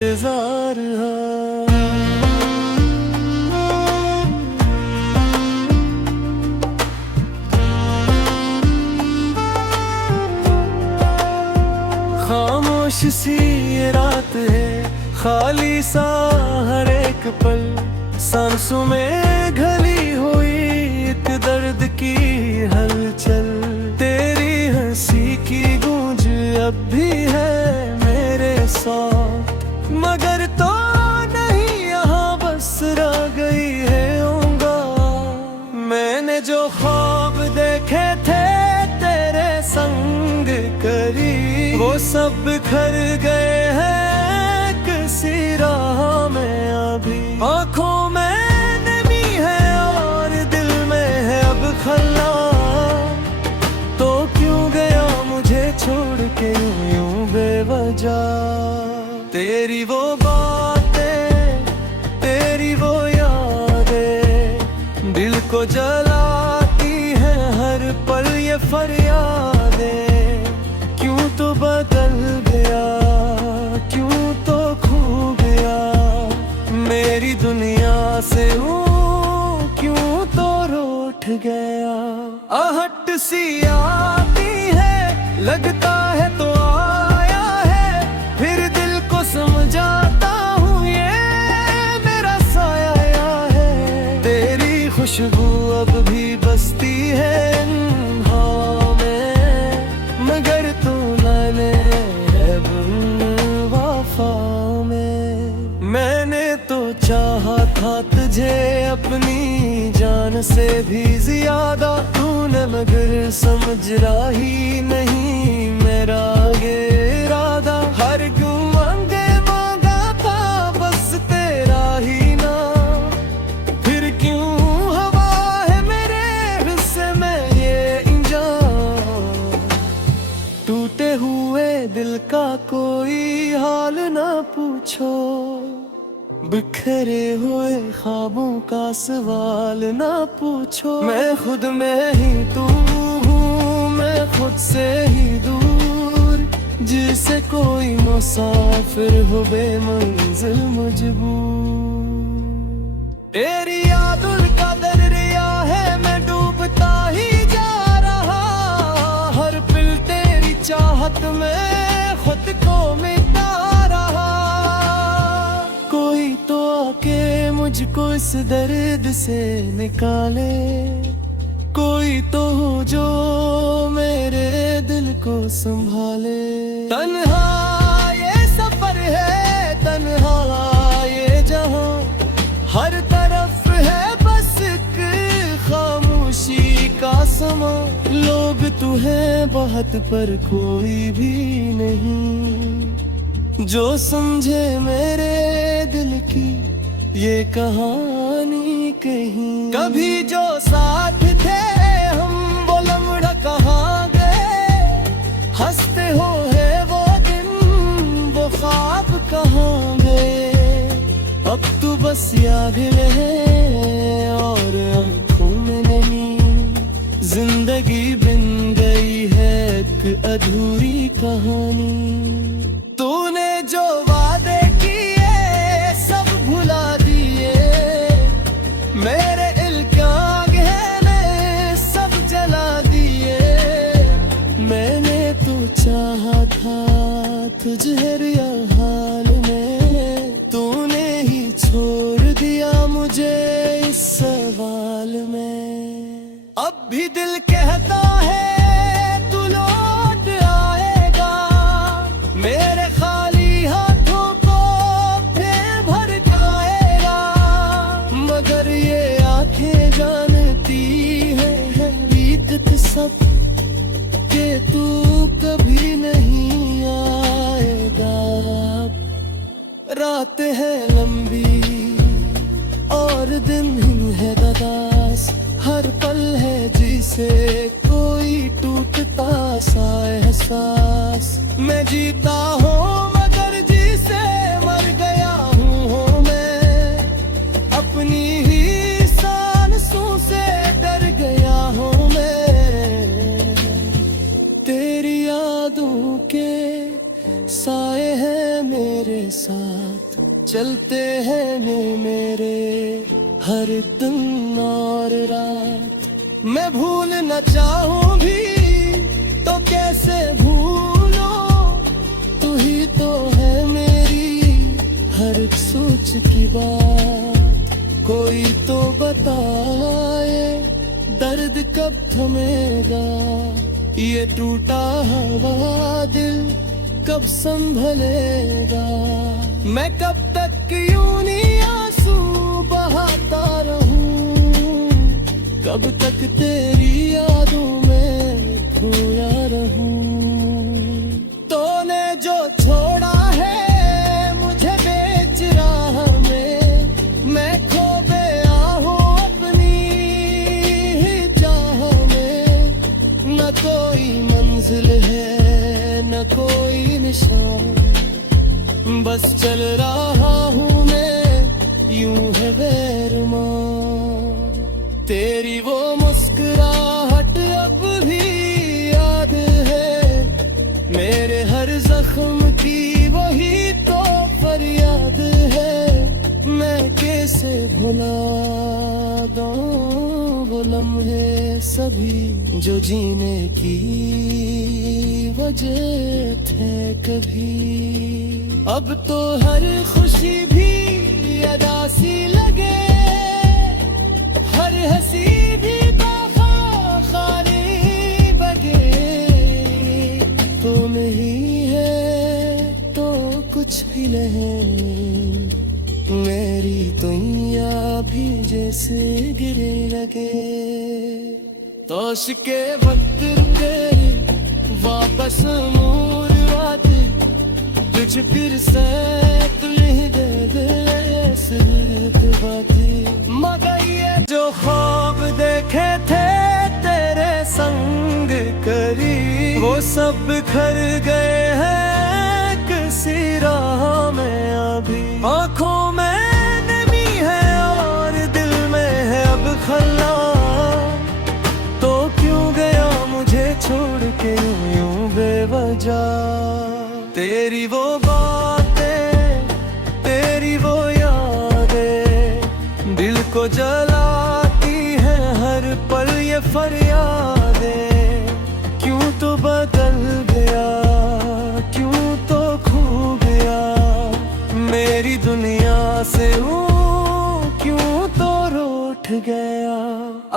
इंतजार खामोश सी ये रात है, खाली सा हर एक पल, सांसों में घली हुई एक दर्द की हलचल। तेरी हंसी की गूंज अब भी है मेरे साथ, मगर तो नहीं यहाँ बस रह गई है होगा। मैंने जो ख्वाब देखे थे तेरे संग करी, वो सब बिखर गए हैं किसी राह में। अभी आँखों में नमी है और दिल में है अब खला, तो क्यों गया मुझे छोड़ के यूं बेवजह। तेरी वो बातें, तेरी वो यादें दिल को जलाती हैं हर पल ये फरियादें। क्यों तो बदल गया, क्यों तो खो गया मेरी दुनिया से हूँ, क्यों तो रूठ गया। आहट सी आती है, लगता है तो आया है, फिर दिल को समझाता हूँ ये मेरा साया है। तेरी खुशबू अब भी बसती है इन हवाओं में, मगर तू लाने है वफा में। मैंने तो चाहा था तुझे अपनी जान से भी ज्यादा, तूने मगर समझ रहा ही नहीं मेरा ये इरादा। हर मांगे मांगा था बस तेरा ही ना, फिर क्यों हवा है मेरे हिस्से में ये इंजान। टूटे हुए दिल का कोई हाल ना पूछो, बिखरे हुए ख्वाबों का सवाल ना पूछो। मैं खुद में ही तू हूँ, मैं खुद से ही दूर, जिसे कोई मुसाफिर हो बेमंजिल मजबूर। तेरी यादुल का दरिया है, मैं डूबता ही जा रहा, हर पल तेरी चाहत में खुद को मिटा रहा। कोई तो आके मुझको इस दर्द से निकाले, कोई तो हो जो मेरे दिल को संभाले। तन्हा ये सफर है, तन्हा ये जहां, हर तरफ है बस एक खामोशी का समा। लोग तो हैं बहुत पर कोई भी नहीं जो समझे मेरे दिल की ये कहानी कहीं। कभी जो साथ थे हम वो लम्हा कहाँ गए, हंसते हो है वो दिन वो ख्वाब कहाँ गए। अब तो बस याद है और आँखों में नहीं, जिंदगी बिन गई है एक अधूरी कहानी। तूने जो वादे किए सब भुला दिए, मेरे इल्काम गहने सब जला दिए। मैंने तो चाहा था तुझे हर हाल में, तूने ही छोड़ दिया मुझे इस सवाल में। अब भी दिल कहता है तू लौट आएगा, मेरे खाली हाथों को फिर भर जाएगा। मगर ये आंखें जानती है बीत सब के तू कभी नहीं आएगा। रात है लंबी और दिन है दराज, हर पल है जिसे कोई टूटता सा एहसास। मैं जीता हूँ मगर जिसे मर गया हूँ मैं, अपनी ही सांसों से डर गया हूँ मैं। तेरी यादों के साए हैं मेरे साथ चलते हैं मेरे हर दिन और रात। मैं भूल न चाहूं भी तो कैसे भूलो, तू ही तो है मेरी हर एक सोच की बात। कोई तो बताए दर्द कब थमेगा, ये टूटा हुआ दिल कब संभलेगा। मैं कब तक यूं नहीं आंसू बहाता रहूं, कब तक तेरी यादों में खोया रहूं। तूने जो छोड़ा है मुझे बेच राह में, मैं खो गया हूँ अपनी ही चाह में। न कोई मंजिल है न कोई निशान, बस चल रहा हूँ मैं यूं है बेरमान। तेरी वो मुस्कुराहट अब भी याद है, मेरे हर जख्म की वही तो फरियाद है। मैं कैसे भुला दूं वो लम्हे सभी जो जीने की वजह थे कभी। अब तो हर खुशी भी अदा सी लगे, हर हंसी भी खाली बगे। तो नहीं है तो कुछ भी नहीं, मेरी दुनिया भी जैसे गिरे लगे। तोश के वक्त रुके वापस मोर आते, तुझ फिर से तुझे दे दे सिर्फ बातें। मगर ये जो ख्वाब देखे थे तेरे संग करी, वो सब बिखर गए हैं किसी राह में। अभी आँखों में नमी है और दिल में है अब खला, तो क्यों गया मुझे छोड़ के यूं बेवजह। तेरी वो बातें तेरी वो यादें दिल को जलाती हैं हर पल ये फरियादें। क्यों तो बदल गया क्यों तो खो गया, मेरी दुनिया से हूँ क्यों तो रूठ गया।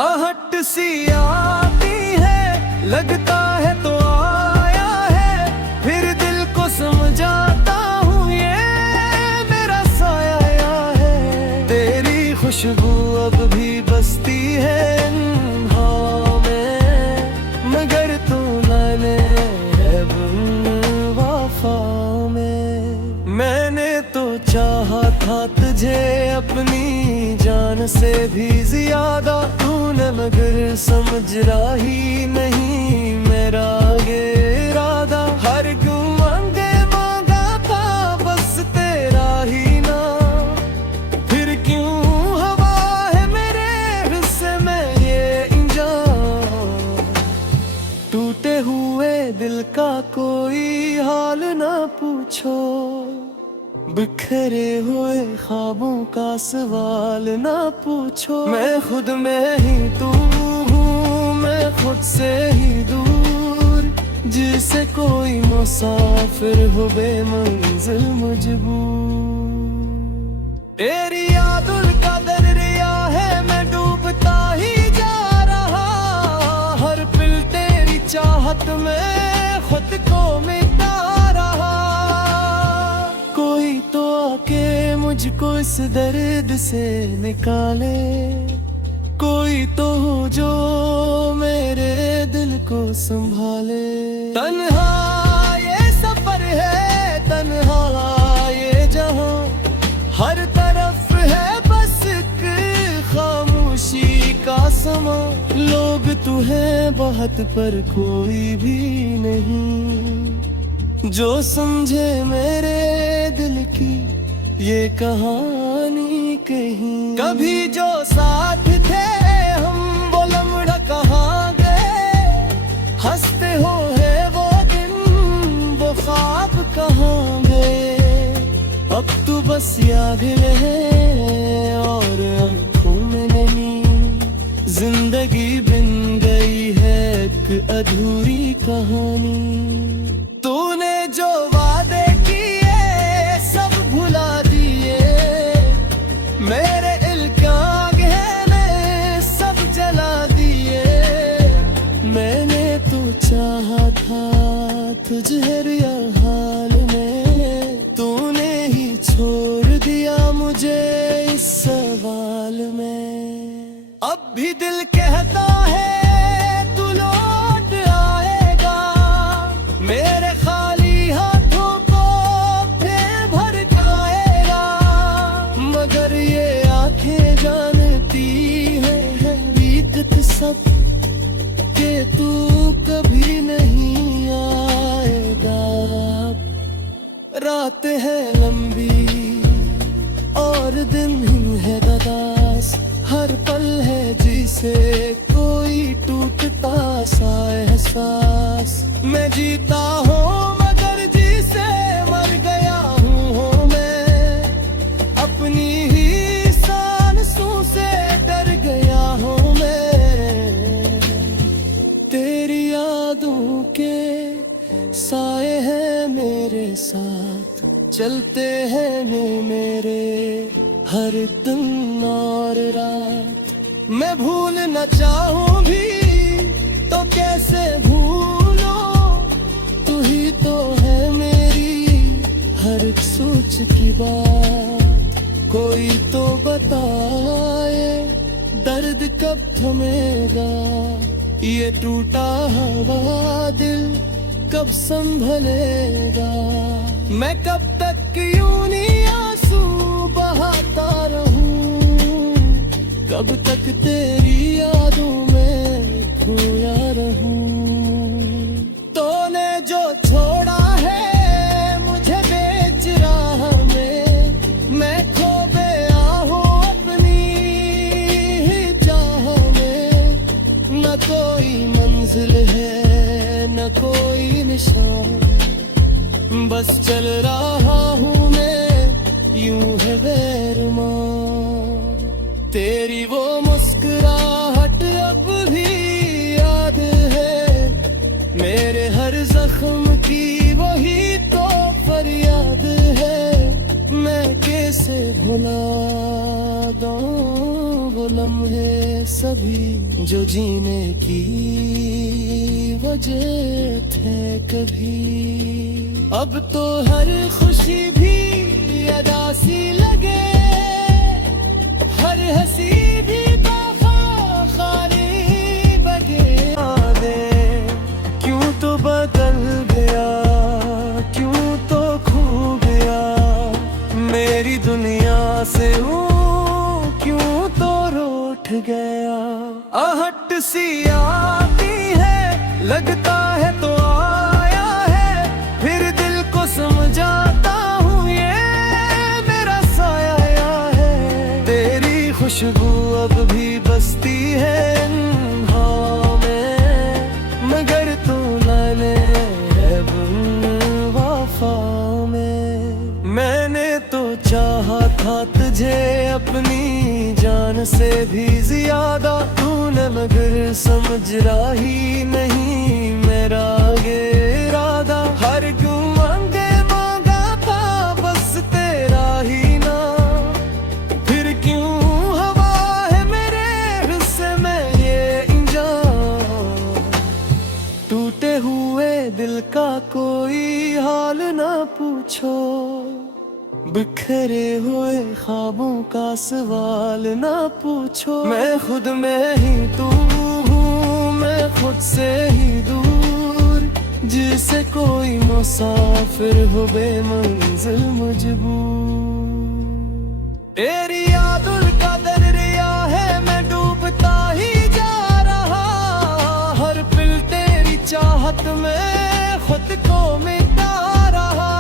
आहट सी आती है लगता है तो आया है, फिर दिल को समझाता हूँ ये मेरा साया है। तेरी खुशबू अब भी बसती है इन हवाओं में, मगर तू लाने है वफा में। मैंने तो चाहा था तुझे अपनी जान से भी ज्यादा, तूने मगर समझ रहा ही नहीं मेरा ये इरादा। हर मांगे मांगा था बस तेरा ही ना, फिर क्यों हवा है मेरे हिस्से में ये इंजान। टूटे हुए दिल का कोई हाल ना पूछो, बिखरे हुए ख्वाबों का सवाल ना पूछो। मैं खुद में ही तू हूँ, मैं खुद से ही दूर, जिसे कोई मुसाफिर हो बेमंजिल मजबूर। तेरी यादुल का दरिया है मैं डूबता ही जा रहा, हर पल तेरी चाहत में खुद को मिटा रहा। कोई तो आके मुझको इस दर्द से निकाले, कोई तो हो जो मेरे दिल को संभाले। तन्हा ये सफर है तन्हा ये जहां, हर तरफ है बस एक खामोशी का समा। लोग तो हैं बहुत पर कोई भी नहीं जो समझे मेरे दिल की ये कहानी कहीं। कभी जो साथ थे हम वो लम्हा कहाँ गए, हंसते हो है वो दिन वो ख्वाब कहाँ गए। अब तो बस याद है और आंखों में नहीं। जिंदगी बिन गई है एक अधूरी कहानी। तूने जो वादे किए सब भुला दिए, मेरे इल्कां गहने सब जला दिए। मैंने तो चाहा था तुझे हाल में, तूने ही छोड़ दिया मुझे इस सवाल में। अब भी दिल कहता है तू लौट आएगा, मेरे खाली हाथों को फिर भड़काएगा। मगर ये आंखें जानती है बीत सब के तू कभी नहीं आएगा। रात है लंबी और दिन है दराज, हर पल है जिसे कोई टूटता सा एहसास। मैं जीता हूँ मगर जिसे मर गया हूँ मैं, अपनी ही सांसों से डर गया हूँ मैं। तेरी यादों के साए हैं मेरे साथ, चलते हैं मेरे हर दिन और रात। मैं भूल न चाहूं भी तो कैसे भूलो, तू ही तो है मेरी हर एक सोच की बात। कोई तो बताए दर्द कब थमेगा, ये टूटा हुआ दिल कब संभलेगा। मैं कब तक यूं नहीं आंसू बहाता रहूं, कब तक तेरी यादों में खोया रहूं। तूने जो छोड़ा है मुझे बेच राह में, मैं खो गया हूँ अपनी ही चाह में। न कोई मंजिल है न कोई निशान, बस चल रहा हूँ मैं यूं है बेरमान। तेरी वो मुस्कुराहट अब भी याद है, मेरे हर जख्म की वही तो फरियाद है। मैं कैसे भुला दूं वो लम्हे सभी जो जीने की वजह थे कभी। अब तो हर खुशी भी अदा सी लगे, हर हंसी भी खाली बगे। क्यों तो बदल गया, क्यों तो खो गया मेरी दुनिया से हूँ, क्यों तो रूठ गया। आहट सी आती है लगता है तो आया है, फिर दिल को समझाता हूँ ये मेरा साया है। तेरी खुशबू अब भी बसती है इन हवाओं में, मगर तू लाने है वफाओं में। मैंने तो चाहा था तुझे अपनी जान से भी ज्यादा, तूने मगर समझ रहा ही नहीं मेरा ये इरादा। हर मांगे मांगा था बस तेरा ही ना, फिर क्यों हवा है मेरे हिस्से में ये इंजान। टूटे हुए दिल का कोई हाल ना पूछो, बिखरे हुए ख्वाबों का सवाल ना पूछो। मैं खुद में ही तू हूँ, मैं खुद से ही दूर, जिसे कोई मुसाफिर हो बेमंजिल मजबूर। तेरी यादों का दरिया है मैं डूबता ही जा रहा, हर पल तेरी चाहत में खुद को मिटा रहा।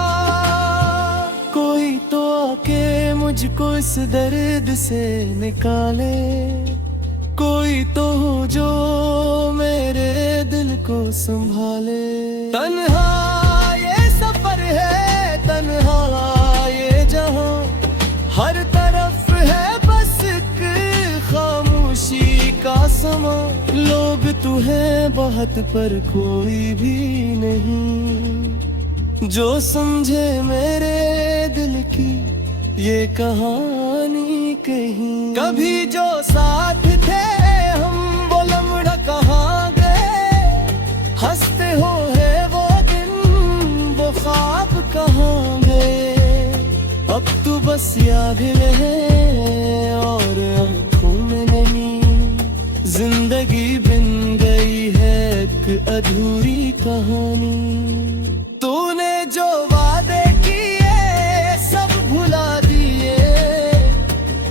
कोई तो आके मुझको इस दर्द से निकाले, कोई तो हो जो मेरे दिल को संभाले। तन्हा ये सफर है, तन्हा ये जहां है बहुत पर कोई भी नहीं जो समझे मेरे दिल की ये कहानी कहीं। कभी जो साथ थे हम वो लम्हा कहाँ गए, हंसते हो है वो दिन वो ख्वाब कहाँ गए। अब तो बस याद रहे और आँखों में नहीं, जिंदगी बिन गई है एक अधूरी कहानी। तूने जो वादे किए सब भुला दिए,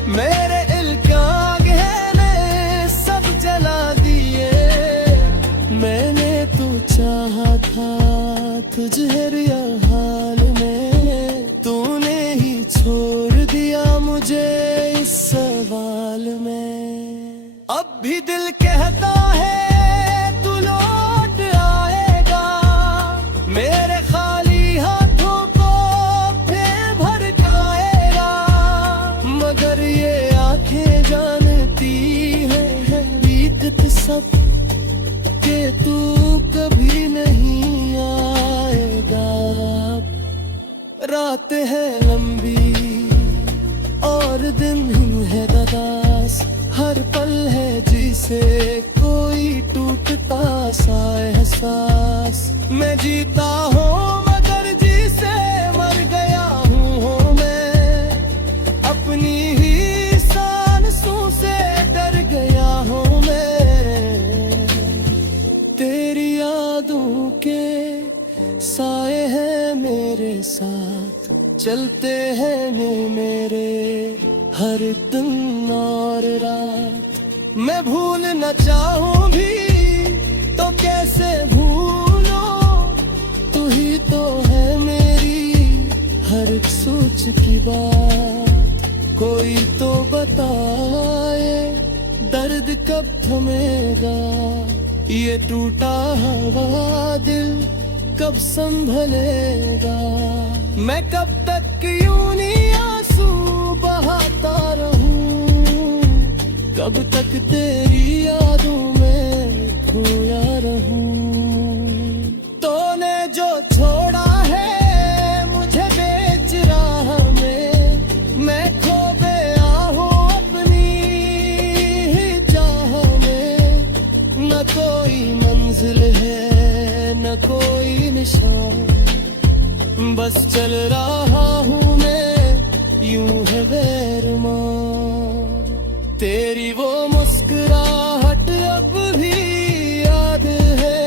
मेरे दिल का गहने सब जला दिए। मैंने तो चाहा था तुझे रिया हाल में, तूने ही छोड़ दिया मुझे इस सवाल में। अब भी दिल कहता है तू लौट आएगा, मेरे खाली हाथों को फिर भर जाएगा। मगर ये आंखें जानती है हकीकत सब के तू कभी नहीं आएगा। रात है लंबी और दिन है दराज, हर पल है जिसे कोई टूटता सा एहसास। मैं जीता हूँ मगर जिसे मर गया हूँ मैं, अपनी ही सांसों से डर गया हूँ मैं। तेरी यादों के साए हैं मेरे साथ, चलते हैं मेरे हर दिन और रात। मैं भूल न चाहूं भी तो कैसे भूलो, तू ही तो है मेरी हर एक सोच की बात। कोई तो बताए दर्द कब थमेगा, ये टूटा हुआ दिल कब संभलेगा। मैं कब तक यूं नहीं आंसू बहाता रहूं, कब तक तेरी यादों में खोया रहूं। तूने जो छोड़ा है मुझे बेच राह में, मैं खो गया हूँ अपनी ही चाह में। न कोई मंजिल है न कोई निशान, बस चल रहा हूँ मैं यूं है गैरमान। तेरी वो मुस्कुराहट अब भी याद है,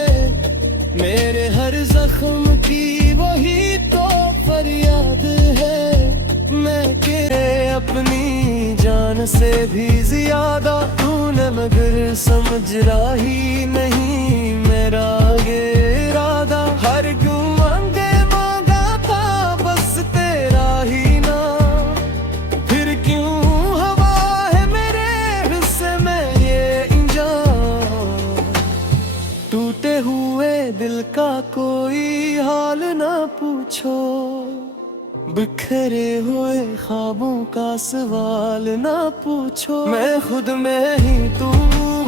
मेरे हर जख्म की वही तो फरियाद है। मैं के अपनी जान से भी ज्यादा तूने मगर समझ रहा ही नहीं मेरा ये इरादा। हर गुमांगे मांगा था बस तेरा ही ना, फिर क्यों हवा है मेरे हिस्से में ये इंजान। टूटे हुए दिल का कोई हाल ना पूछो, बिखरे हुए ख्वाबों का सवाल ना पूछो। मैं खुद में ही तू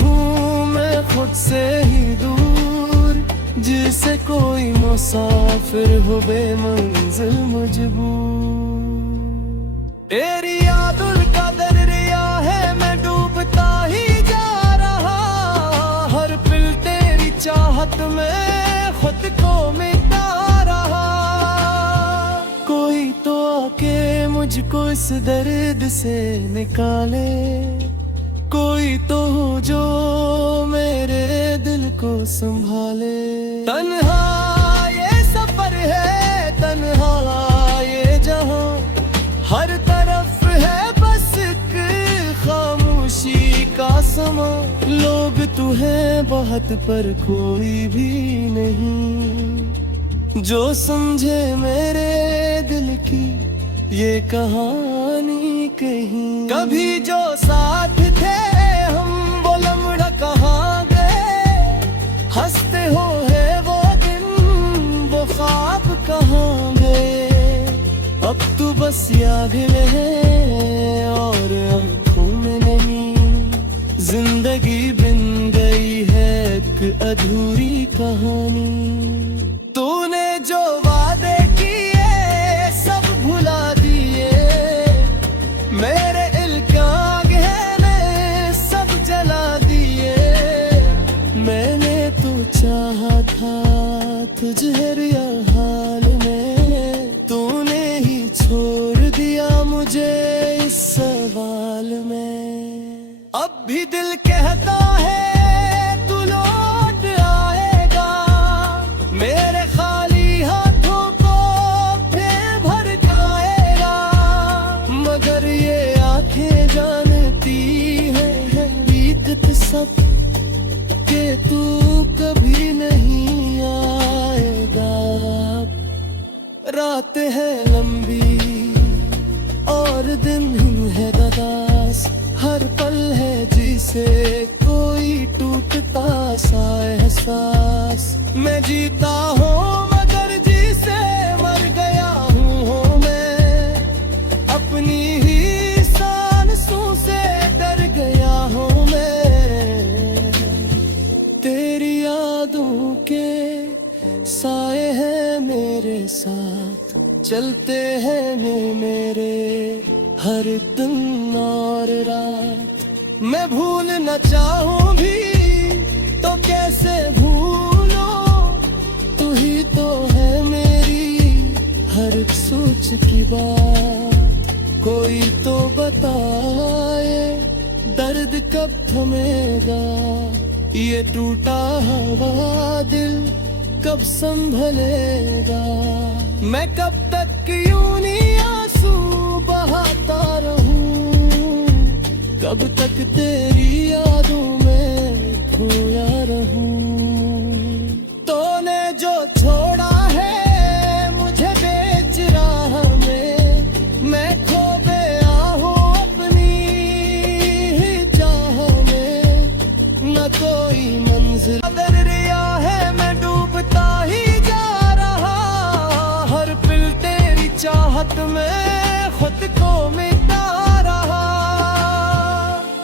हूँ, मैं खुद से ही दूर, जिसे कोई मुसाफिर हो बेमंजिल मजबूर। तेरी यादों का दरिया है मैं डूबता ही जा रहा, हर पल तेरी चाहत में खुद को मिटा रहा। कोई तो आके मुझको इस दर्द से निकाले, कोई तो हो जो मेरे दिल को संभाले। तन्हा ये सफर है, तन्हा ये जहां, हर तरफ है बस एक खामोशी का समा। लोग तो हैं बहुत पर कोई भी नहीं जो समझे मेरे दिल की ये कहानी कहीं। कभी जो साथ थे हम वो लम्हा कहाँ गए, हंसते हो है वो दिन वो ख्वाब कहाँ गए। अब तो बस याद रहे और आँखों में नहीं, जिंदगी बिन गई है एक अधूरी कहानी। तूने जो वादे किए सब भुला दिए, मेरे दिल का गहने सब जला दिए। मैंने तो चाहा था तुझे हाल में, तूने ही छोड़ दिया मुझे इस सवाल में। अब भी दिल कहता है तू लौट आएगा, मेरे खाली हाथों को फिर भर जाएगा। मगर ये आंखें जानती है बीत सब के तू कभी नहीं आएगा। रात है लंबी और दिन है दराज, हर पल है जिसे कोई टूटता सा एहसास। मैं जीता हूँ मगर जिसे मर गया हूँ मैं, अपनी ही सांसों से डर गया हूँ मैं। तेरी यादों के साए हैं मेरे साथ, चलते हैं मेरे हर दिन और रात। मैं भूल न चाहूं भी तो कैसे भूलो, तू ही तो है मेरी हर सोच की बात। कोई तो बताए दर्द कब थमेगा, ये टूटा हुआ दिल कब संभलेगा। मैं कब तक यूं ही आंसू बहाता रहूं, कब तक तेरी यादों में खोया रहूं। तूने जो छोड़ा है मुझे बेच राह में, मैं खो गया हूँ अपनी ही चाह में। न कोई मंजिल दरिया है, मैं डूबता ही जा रहा। हर पल तेरी चाहत में खुद को मिटा रहा।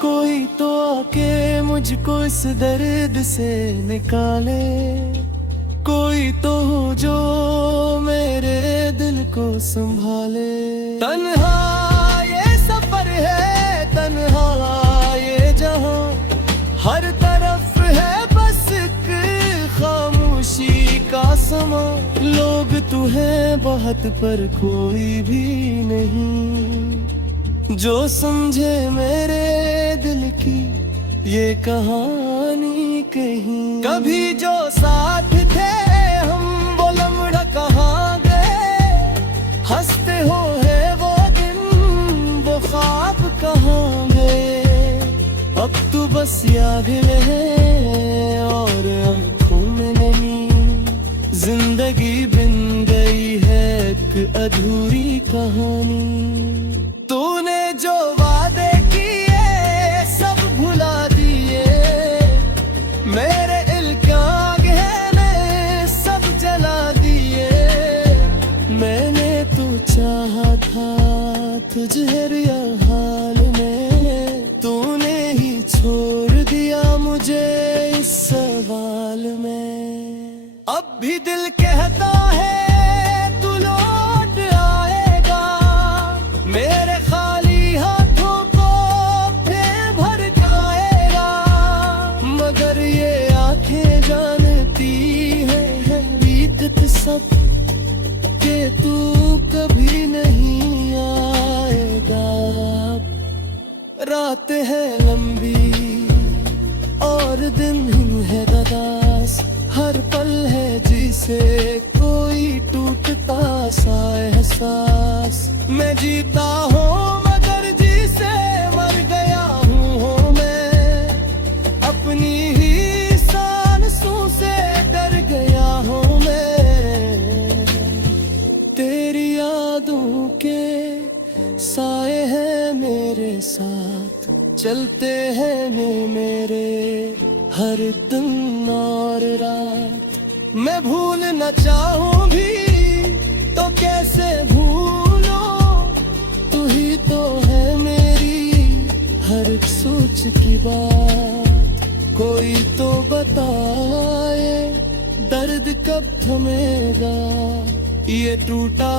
कोई तो आके मुझको इस दर्द से निकाले, कोई तो हो जो मेरे दिल को संभाले। तन्हा ये सफर है, तन्हा ये जहां, हर तरफ है बस एक खामोशी का समा। लोग तो है बहुत पर कोई भी नहीं जो समझे मेरे दिल की ये कहानी कहीं। कभी जो साथ थे हम वो लम्हा कहाँ गए, हंसते हो है वो दिन वो ख्वाब कहाँ गए। अब तो बस याद है और आँखों में नहीं, जिंदगी बिन गई है एक अधूरी कहानी। तूने जो वादे किए सब भुला दिए, मेरे दिल का गहने सब जला दिए। मैंने तो चाहा था तुझे हाल में, तूने ही छोड़ दिया मुझे इस सवाल में। अब भी दिल कहता है तू लौट आएगा, मेरे खाली हाथों को फिर भर जाएगा। मगर ये आंखें जानती है बीत सब के तू कभी नहीं आएगा। रात है लंबी और दिन है दराज, हर पल है जिसे कोई टूटता सा एहसास। मैं जीता हूँ मगर जिसे मर गया हूँ मैं, अपनी ही सांसों से डर गया हूँ मैं। तेरी यादों के साए हैं मेरे साथ, चलते हैं मेरे हर दिन और रात। मैं भूल न चाहूं भी तो कैसे भूलो, तू ही तो है मेरी हर सोच की बात। कोई तो बताए दर्द कब थमेगा ये टूटा